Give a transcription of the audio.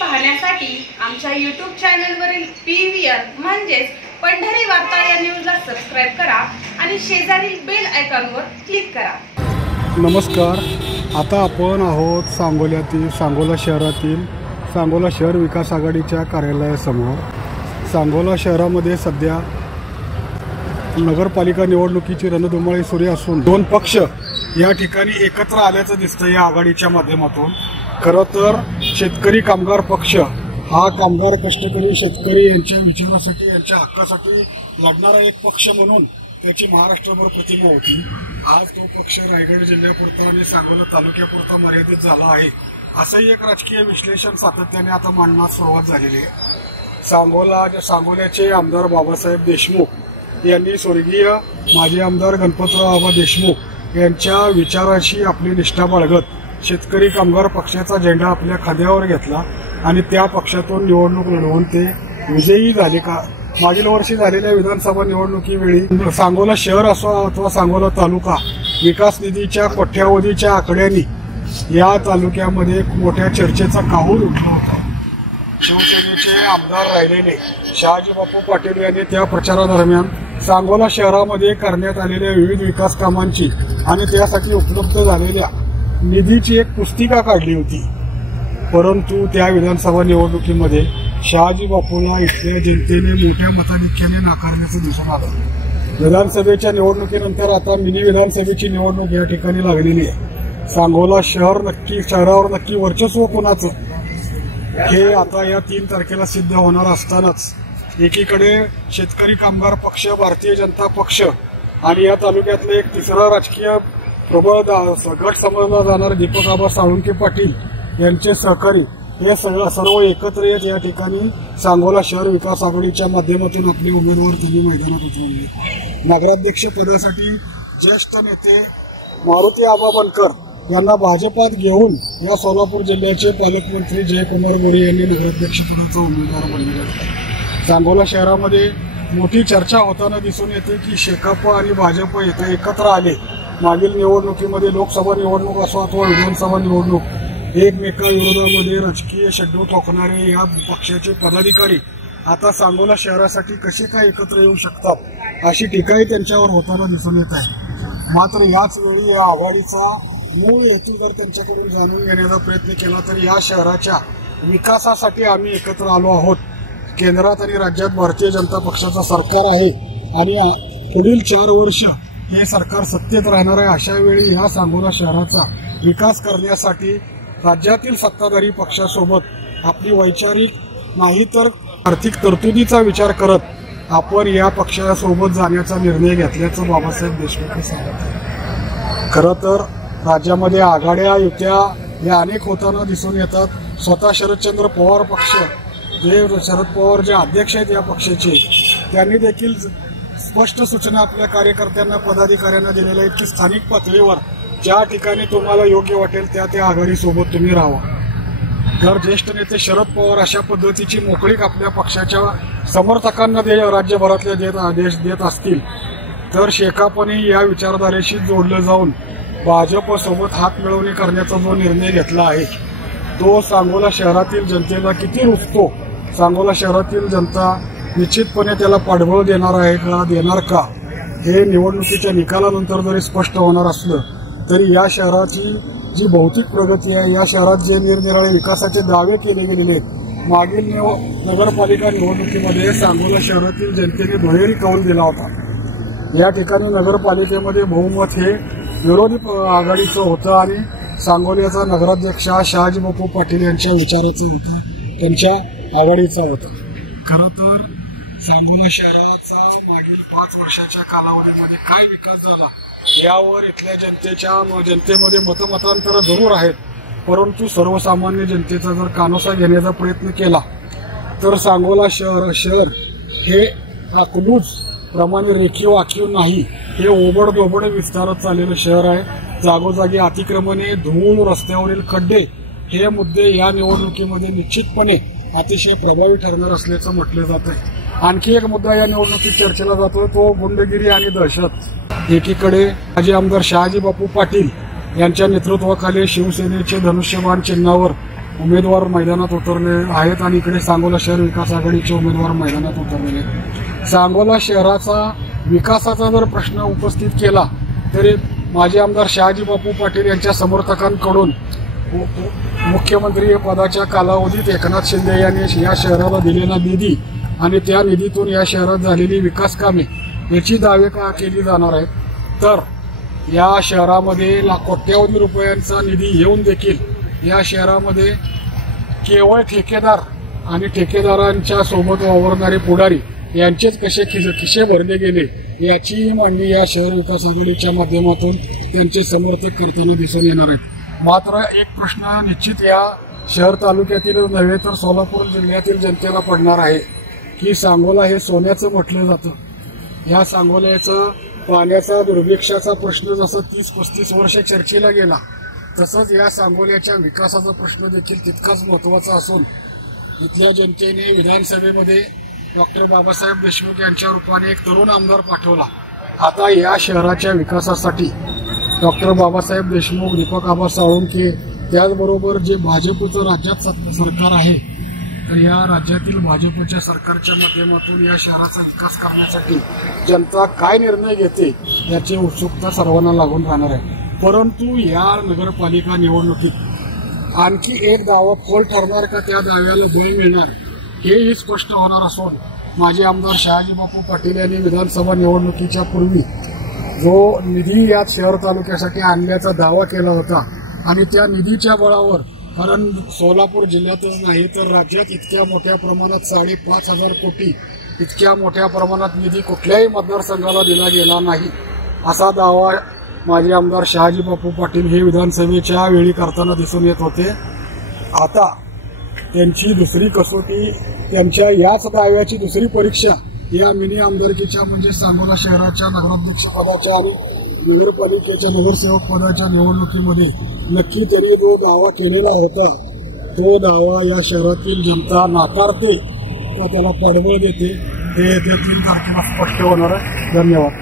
पाहण्यासाठी आमच्या YouTube चॅनलवरील PVR म्हणजेच पंढरी वार्ता या न्यूजला सबस्क्राइब करा आणि शेजारील बेल आयकॉनवर क्लिक करा। नमस्कार, आता आपण आहोत सांगोला शहरातील सांगोला शहर विकास आघाडीच्या कार्यालयासमोर। सांगोला शहरामध्ये सध्या नगरपालिका निवडणुकीची रणधुमाळी सुरू असून दोन पक्ष या ठिकाणी एकत्र आल्याचं दिसतं या आघाडीच्या माध्यमातून। खरं तर शेतकरी कामगार पक्ष हा कामगार कष्टकरी शेतकरी यांच्या विचारासाठी यांच्या हक्कासाठी लढणारा एक पक्ष म्हणून त्याची महाराष्ट्रभर प्रतिमा होती। आज तो पक्ष रायगड जिल्ह्यापुरता आणि सांगोला तालुक्यापुरता मर्यादित झाला आहे असंही एक राजकीय विश्लेषण सातत्याने आता मांडण्यास सुरुवात झालेली आहे। सांगोल्याचे आमदार बाबासाहेब देशमुख यांनी स्वर्गीय माजी आमदार गणपतराव देशमुख यांच्या विचाराशी आपली निष्ठा बाळगत शेतकरी कामगार पक्षाचा झेंडा आपल्या खांद्यावर घेतला आणि त्या पक्षातून निवडणूक लढवून ते विजयी झाले। मागील वर्षी झालेल्या विधानसभा निवडणुकीवेळी सांगोला शहर असो अथवा सांगोला तालुका विकास निधीच्या कोट्यावधीच्या आकड्यांनी या तालुक्यामध्ये मोठ्या चर्चेचा काहूर उठला होता। शिवसेनेचे आमदार राहिलेले शहाजीबापू पाटील यांनी त्या प्रचारादरम्यान सांगोला शहरामध्ये करण्यात आलेल्या विविध विकास कामांची आणि त्यासाठी उपलब्ध झालेल्या निधीची एक पुस्तिका काढली होती। परंतु त्या विधानसभा निवडणुकीमध्ये शहाजीबापूला इथल्या जनतेने मोठ्या मताधिक्याने नाकारण्याचं दिसून आलं। विधानसभेच्या निवडणुकीनंतर आता मिनी विधानसभेची निवडणूक या ठिकाणी लागलेली आहे। सांगोला शहरावर नक्की वर्चस्व कोणाचं हे आता या 3 तारखेला सिद्ध होणार असतानाच एकीकडे शेतकरी कामगार पक्ष, भारतीय जनता पक्ष आणि या तालुक्यातले एक तिसरा राजकीय प्रबळ गट समजला जाणारे दीपक साळुंखे पाटील यांचे सहकारी हे सर्व एकत्र येत या ठिकाणी सांगोला शहर विकास आघाडीच्या माध्यमातून आपले उमेदवार त्यांनी मैदानात उतरवले। नगराध्यक्ष पदासाठी ज्येष्ठ नेते मारुती आबा बनकर यांना भाजपात घेऊन या सोलापूर जिल्ह्याचे पालकमंत्री जयकुमार गोरे यांनी नगराध्यक्ष पदाचा उमेदवार बनले। सांगोला शहरामध्ये मोठी चर्चा होताना दिसून येते की शेकाप आणि भाजप येथे एकत्र आले। मागील निवडणुकीमध्ये लोकसभा निवडणूक असो अथवा विधानसभा निवडणूक एकमेकांविरोधामध्ये राजकीय शेड्यू ठोकणारे या पक्षाचे पदाधिकारी आता सांगोला शहरासाठी कसे काय एकत्र येऊ शकतात अशी टीकाही त्यांच्यावर होताना दिसून येत आहे। मात्र याच वेळी या आघाडीचा मूळ हेतू जर त्यांच्याकडून जाणून घेण्याचा प्रयत्न केला तर या शहराच्या विकासासाठी आम्ही एकत्र आलो आहोत। केंद्रात आणि राज्यात भारतीय जनता पक्षाचं सरकार आहे आणि पुढील 4 वर्ष हे सरकार सत्तेत राहणार आहे। अशा वेळी या सांगोला शहराचा विकास करण्यासाठी राज्यातील सत्ताधारी पक्षासोबत आपली वैचारिक नाही तर आर्थिक तरतुदीचा विचार करत आपण या पक्षासोबत जाण्याचा निर्णय घेतल्याचं बाबासाहेब देशमुख सांगतात। खरं तर राज्यामध्ये आघाड्या युत्या या अनेक होताना दिसून येतात। स्वतः शरदचंद्र पवार पक्ष शरद पवार जे अध्यक्ष आहेत या पक्षाचे त्यांनी देखील स्पष्ट सूचना आपल्या कार्यकर्त्यांना पदाधिकाऱ्यांना दिलेल्या आहेत की स्थानिक पातळीवर ज्या ठिकाणी तुम्हाला योग्य वाटेल त्या आघाडीसोबत तुम्ही राहा। जर ज्येष्ठ नेते शरद पवार अशा पद्धतीची मोकळीक आपल्या पक्षाच्या समर्थकांना राज्यभरातल्या आदेश देत असतील तर शेकापने या विचारधारेशी जोडलं जाऊन भाजपसोबत हात मिळवणी करण्याचा जो निर्णय घेतला आहे तो सांगोला शहरातील जनतेला किती रुचतो, सांगोला शहरातील जनता निश्चितपणे त्याला पाठबळ देणार का हे निवडणुकीच्या निकालानंतर जरी स्पष्ट होणार असलं तरी या शहराची जी भौतिक प्रगती आहे, या शहरात जे निरनिराळे विकासाचे दावे केले गेलेले आहेत, मागील नगरपालिका निवडणुकीमध्ये सांगोला शहरातील जनतेने दुहेरी कौल दिला होता। या ठिकाणी नगरपालिकेमध्ये बहुमत हे विरोधी आघाडीचं होतं आणि सांगोल्याचा नगराध्यक्ष शहाजीबापू पाटील यांच्या विचाराचं होतं, त्यांच्या आघाडीचा होता। खरं तर सांगोला शहराचा मागील 5 वर्षाच्या कालावधीमध्ये काय विकास झाला यावर इथल्या जनतेमध्ये मतमतांतर जरूर आहेत। परंतु सर्वसामान्य जनतेचा जर कानोसा घेण्याचा प्रयत्न केला तर सांगोला शहर हे आखबूज प्रमाणे रेखीव आखीव नाही, हे ओबडधोबड विस्तारत चाललेलं शहर आहे। जागोजागी अतिक्रमणे, धूळ, रस्त्यावरील खड्डे हे मुद्दे या निवडणुकीमध्ये निश्चितपणे अतिशय प्रभावी ठरणार असल्याचं म्हटलं जात आहे। आणखी एक मुद्दा या निवडणुकीत चर्चेला जातोय तो गुंडगिरी आणि दहशत। एकीकडे माजी आमदार शहाजीबापू पाटील यांच्या नेतृत्वाखाली शिवसेनेचे धनुष्यबाण चिन्हावर उमेदवार मैदानात उतरले आहेत आणि इकडे सांगोला शहर विकास आघाडीचे उमेदवार मैदानात उतरलेले आहेत. सांगोला शहराचा विकासाचा जर प्रश्न उपस्थित केला तरी माजी आमदार शहाजी बापू पाटील यांच्या समर्थकांकडून मुख्यमंत्री पदाच्या कालावधीत एकनाथ शिंदे यांनी या शहराला दिलेला निधी आणि त्या निधीतून या शहरात झालेली विकास कामे याची दावे केली जाणार आहेत. तर या शहरामध्ये कोट्यावधी रुपयांचा निधी येऊन देखील या शहरामध्ये केवळ ठेकेदार आणि ठेकेदारांच्या सोबत वावरणारे पुढारी यांचेच कसे खिसे भरले गेले याची मांडणी या शहर विकास आघाडीच्या माध्यमातून त्यांचे समर्थक करताना दिसून येणार आहेत. मात्र एक प्रश्न निश्चित या शहर तालुक्यातील नव्हे तर सोलापूर जिल्ह्यातील जनतेला पडणार आहे की सांगोला हे सोन्याचं म्हटलं जातं. या सांगोल्याचं पाण्याचा दुर्भिक्षाचा प्रश्न जसं 30-35 वर्ष चर्चेला गेला तसंच या सांगोल्याच्या विकासाचा प्रश्न देखील तितकाच महत्वाचा असून इथल्या जनतेने विधानसभेमध्ये डॉक्टर बाबासाहेब देशमुख यांच्या रूपाने एक तरुण आमदार पाठवला. आता या शहराच्या विकासासाठी डॉक्टर बाबासाहेब देशमुख, दीपक आबा साळुंखे त्याचबरोबर जे भाजपचं राज्यात सरकार आहे तर या राज्यातील भाजपच्या सरकारच्या माध्यमातून या शहराचा विकास करण्यासाठी जनता काय निर्णय घेते याची उत्सुकता सर्वांना लागून राहणार आहे. परंतु या नगरपालिका निवडणुकीत आणखी एक दावा फोल ठरणार का त्या दाव्याला बळ मिळणार हेही स्पष्ट होणार असून माजी आमदार शहाजी बापू पाटील यांनी विधानसभा निवडणुकीच्या पूर्वी जो निधी या शहर तालुक्यासाठी आणल्याचा दावा केला होता आणि त्या निधीच्या बळावर कारण सोलापूर जिल्ह्यातच नाही तर राज्यात इतक्या मोठ्या प्रमाणात 5,500 कोटी इतक्या मोठ्या प्रमाणात निधी कुठल्याही मतदारसंघाला दिला गेला नाही असा दावा माजी आमदार शहाजी बापू पाटील हे विधानसभेच्या वेळी करताना दिसून येत होते. आता त्यांची दुसरी कसोटी त्यांच्या याच दाव्याची दुसरी परीक्षा या मिनी आमदारकीच्या म्हणजे सांगोला शहराच्या नगराध्यक्ष पदाच्या आणि नगरपालिकेच्या नगरसेवक पदाच्या निवडणुकीमध्ये नक्की त्यांनी जो दावा केलेला होता तो दावा या शहरातील जनता नाकारते का त्याला पडवळ देते हे 3 तारखेला स्पष्ट होणार आहे. धन्यवाद.